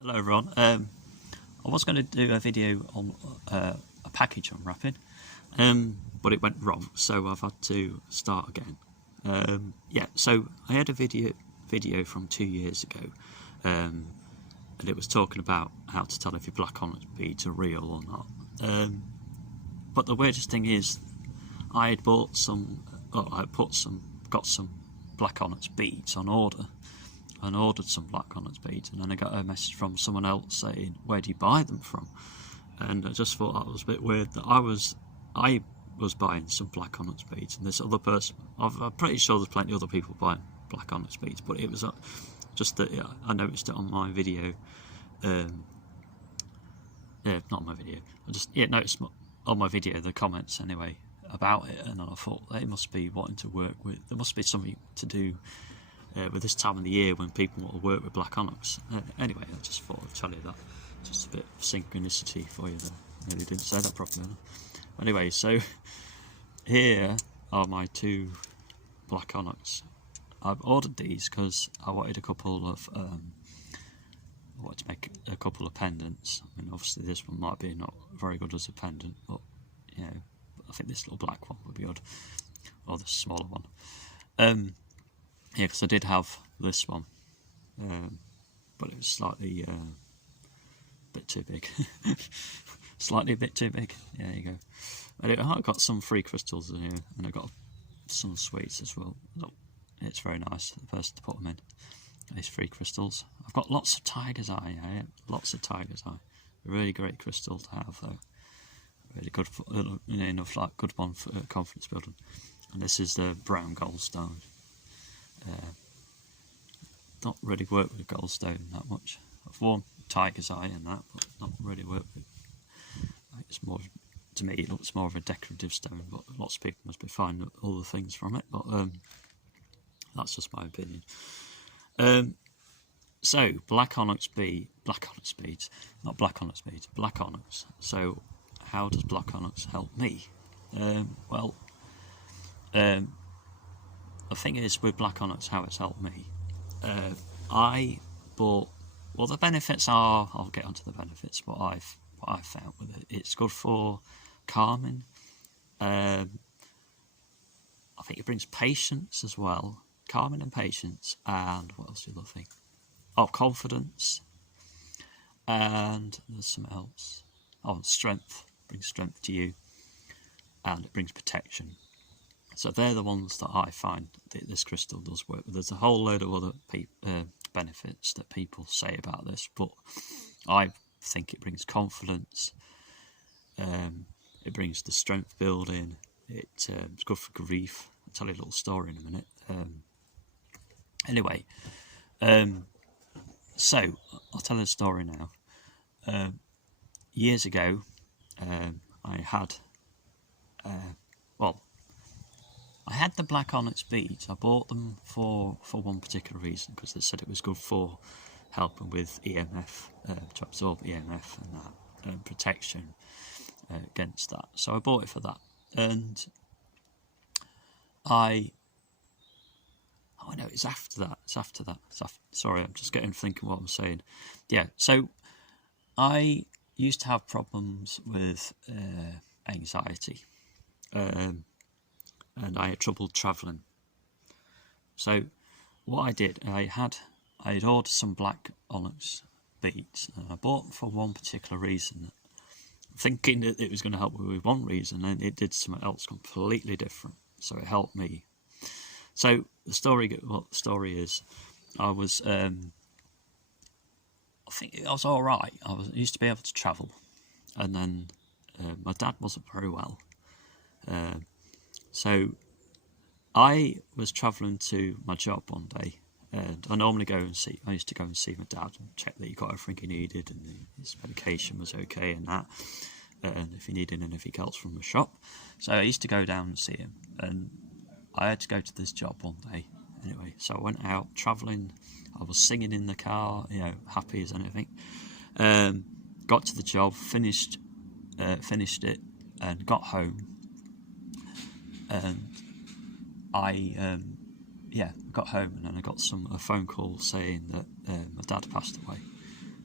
Hello everyone. I was going to do a video on a package unwrapping, but it went wrong, so I've had to start again. So I had a video from 2 years ago, and it was talking about how to tell if your black onyx beads are real or not. But the weirdest thing is, I had got some black onyx beads on order. And ordered some black onyx beads, and then I got a message from someone else saying, "Where do you buy them from?" And I just thought that was a bit weird that I was buying some black onyx beads, and this other person, I'm pretty sure there's plenty of other people buying black onyx beads, but it was just that I noticed it on my video. Not on my video. I just noticed on my video the comments anyway about it, and I thought they must be wanting to work with. There must be something to do with this time of the year when people want to work with black onyx. Anyway, I just thought I'd tell you that. Just a bit of synchronicity for you there. Maybe didn't say that properly. Anyway, so here are my two black onyx. I've ordered these because I wanted a couple of to make a couple of pendants. I mean, obviously this one might be not very good as a pendant, but you know, I think this little black one would be good, or the smaller one. Yeah, because I did have this one, but it was slightly a bit too big. Slightly a bit too big. Yeah, there you go. Anyway, I got some free crystals in here, and I got some sweets as well. Look, it's very nice, the person to put them in. These free crystals. I've got lots of tiger's eye. Yeah, lots of tiger's eye. A really great crystal to have, though. Really good, good one for confidence building. And this is the brown goldstone. Not really worked with goldstone that much. I've worn tiger's eye and that, but not really worked with. It's more, to me, it looks more of a decorative stone, but lots of people must be finding other things from it. But that's just my opinion. So black onyx beads, not black onyx beads, black onyx. So how does black onyx help me? The thing is, with black onyx, how it's helped me, I bought. Well, the benefits are. I'll get onto the benefits. What I've found with it, it's good for calming. I think it brings patience as well, calming and patience. And what else the other thing? Oh, confidence. And there's something else. Oh, strength. Brings strength to you, and it brings protection. So they're the ones that I find that this crystal does work with. There's a whole load of other benefits that people say about this, but I think it brings confidence, it brings the strength building, it's good for grief. I'll tell you a little story in a minute. Anyway, so I'll tell you a story now. Years ago, I had I had the black onyx beads. I bought them for one particular reason, because they said it was good for helping with EMF, to absorb EMF and that, and protection against that. So I bought it for that. And no, it's after that. Sorry, I'm just thinking what I'm saying. Yeah, so I used to have problems with anxiety. And I had trouble travelling. So what I did, I had ordered some black onyx beads, and I bought them for one particular reason, thinking that it was going to help me with one reason, and it did something else completely different. So it helped me. So the story is, I was, I think I was all right. I used to be able to travel, and then my dad wasn't very well. So I was travelling to my job one day, and I used to go and see my dad and check that he got everything he needed, and his medication was okay and that, and if he needed anything else from the shop. So I used to go down and see him, and I had to go to this job one day. Anyway, so I went out travelling. I was singing in the car, happy as anything. Got to the job, finished it, and got home. And I got home, and then I got a phone call saying that my dad passed away.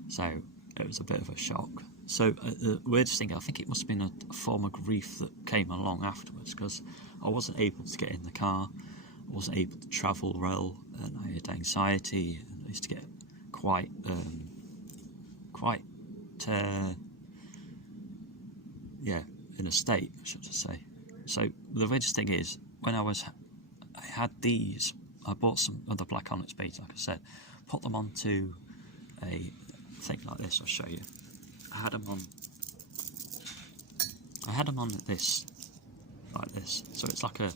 So it was a bit of a shock. So the weirdest thing, I think it must have been a form of grief that came along afterwards, because I wasn't able to get in the car, I wasn't able to travel well, and I had anxiety, and I used to get quite in a state, should I say. So the weirdest thing is, when I had these, I bought some other black onyx beads, like I said, put them onto a thing like this. I'll show you. I had them on this, like this. So it's like a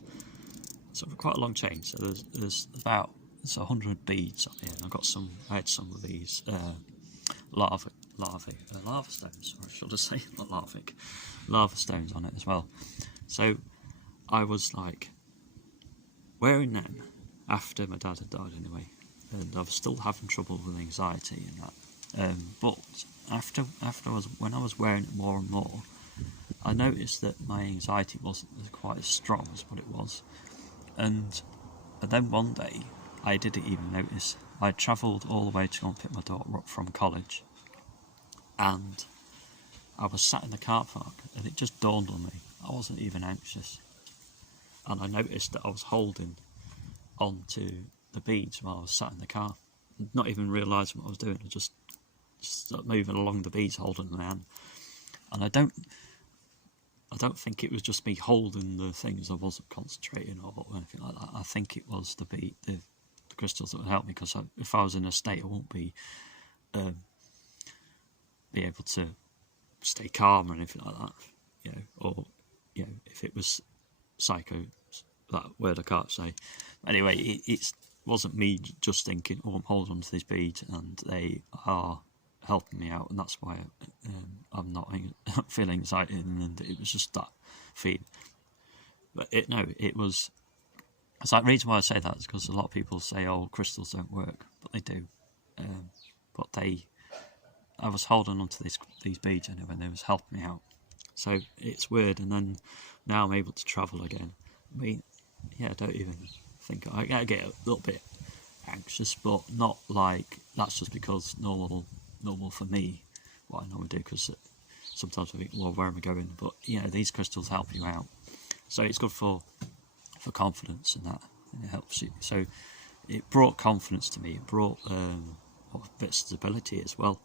sort of quite a long chain. So there's about 100 beads on here. And I had some of these lava stones, or should I say, not lava stones on it as well. So I was like wearing them after my dad had died anyway, and I was still having trouble with anxiety and that. But when I was wearing it more and more, I noticed that my anxiety wasn't quite as strong as what it was. And then one day, I didn't even notice. I travelled all the way to go and pick my daughter up from college, and I was sat in the car park, and it just dawned on me, I wasn't even anxious. And I noticed that I was holding onto the beads while I was sat in the car, not even realising what I was doing. I just moving along the beads, holding my hand. And I don't think it was just me holding the things. I wasn't concentrating or anything like that. I think it was the crystals that would help me, because if I was in a state, I won't be able to stay calm or anything like that. Or if it was psycho, that word I can't say. Anyway, it wasn't me just thinking, oh, I'm holding on to these beads and they are helping me out, and that's why I'm not feeling anxiety, and it was just that feeling. But it was. It's like, the reason why I say that is because a lot of people say, oh, crystals don't work, but they do. But I was holding on to these beads anyway, and they was helping me out. So it's weird, and then now I'm able to travel again. I mean, I don't even think I get a little bit anxious, but not like that's just because normal for me, what I normally do, because sometimes I think, well, where am I going? But these crystals help you out, so it's good for confidence and that, and it helps you. So it brought confidence to me. It brought a bit of stability as well.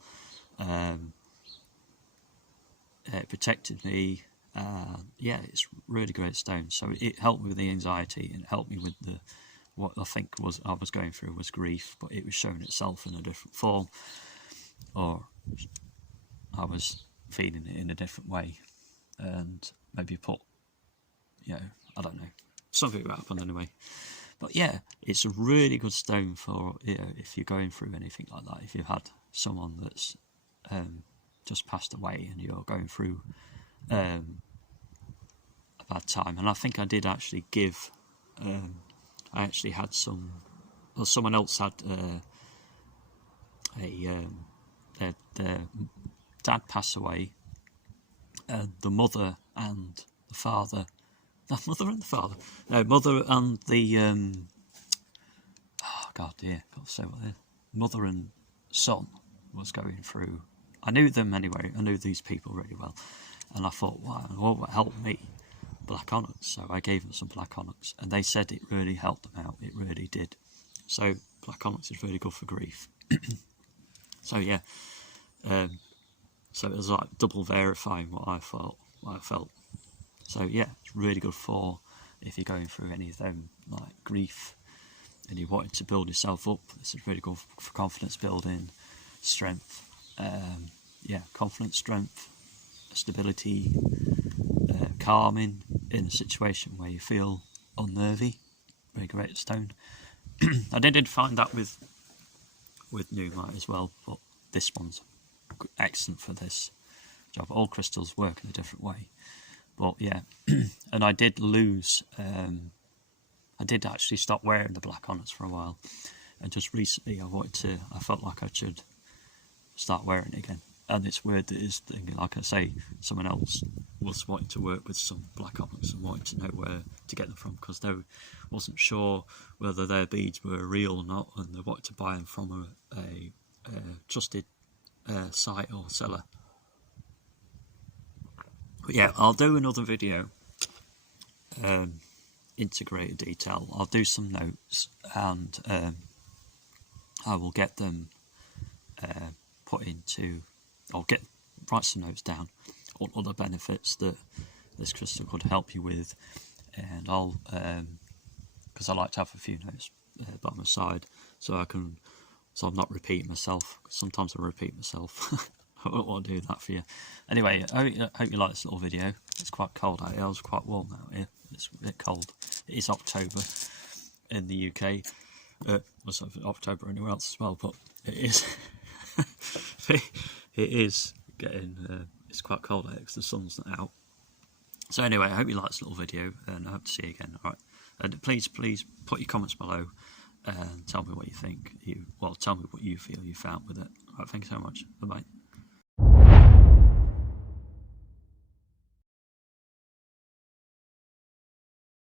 It protected me. It's really great stone. So it helped me with the anxiety, and it helped me with what I think I was going through was grief, but it was showing itself in a different form, or I was feeling it in a different way, and maybe I don't know, something happened anyway. But it's a really good stone for if you're going through anything like that. If you've had someone that's just passed away and you're going through a bad time. And I think I did actually give. I actually had someone else had their dad passed away, and the mother and the father. No, mother and the father. No, mother and the God, dear, got to say what it is. Mother and son was going through. I knew them anyway. I knew these people really well, and I thought, wow, what would help me? Black onyx. So I gave them some black onyx, and they said it really helped them out. It really did. So black onyx is really good for grief. So so it was like double verifying what I felt. So it's really good for if you're going through any of them, like grief, and you're wanting to build yourself up. This is really good for confidence building, strength. Confidence, strength, stability, calming in a situation where you feel unnervy. Very great stone. I did find that with Numite as well, but this one's excellent for this job. All crystals work in a different way, but and I did lose. I did actually stop wearing the black onyx for a while, and just recently I felt like I should start wearing it again. And it's weird that it's thinking, like I say, someone else was wanting to work with some black onyx and wanting to know where to get them from, because they wasn't sure whether their beads were real or not, and they wanted to buy them from a trusted site or seller. But yeah, I'll do another video, integrated detail. I'll do some notes, and I will get them put into. I'll write some notes down on other benefits that this crystal could help you with, and I'll because I like to have a few notes by my side, so I'm not repeating myself. Sometimes I repeat myself. I don't want to do that for you. Anyway, I hope you like this little video. It's quite cold out here. It's quite warm out here. It's a bit cold. It is October in the UK. Also October anywhere else as well, but it is. It is getting. It's quite cold out because the sun's not out. So anyway, I hope you like this little video, and I hope to see you again. All right, and please put your comments below and tell me what you think. Tell me what you feel you found with it. All right, thanks so much. Bye bye.